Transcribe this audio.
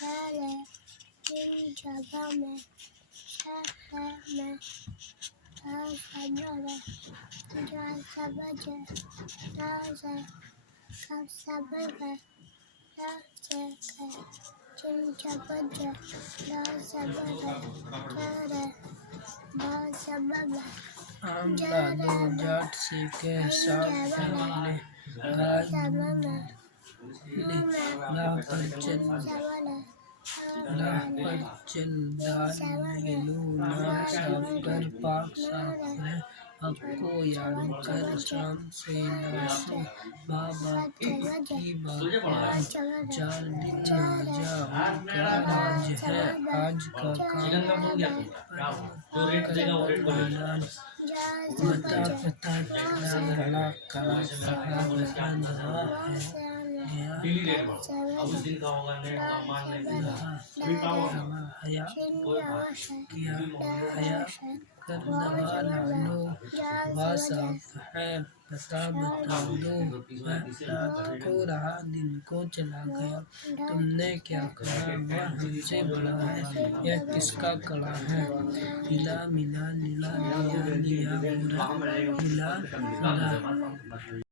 चले जिन जगह में शहर में सबरे जा सबजे राजे कब सबरे राजे जिन जगह रा सबरे चले बा सबरे आमला दो जाट सीखे साफ फैले राह पर चल दाल मिलू ना साफ कर पाक साफ है आपको याद कर शाम से नाशे बाबा की बात चार दिन राजा उनका राज है आज का काम मैदान बता पता चला बड़ा कला कहा बता रहा है हया किया हया कर दबा लो साफ है बता दो मैं रात को रहा दिन को चला गया तुमने क्या कहा वह हमसे बड़ा है यह किसका कड़ा है मिला मिला लिया लिया बुरा मिला मिला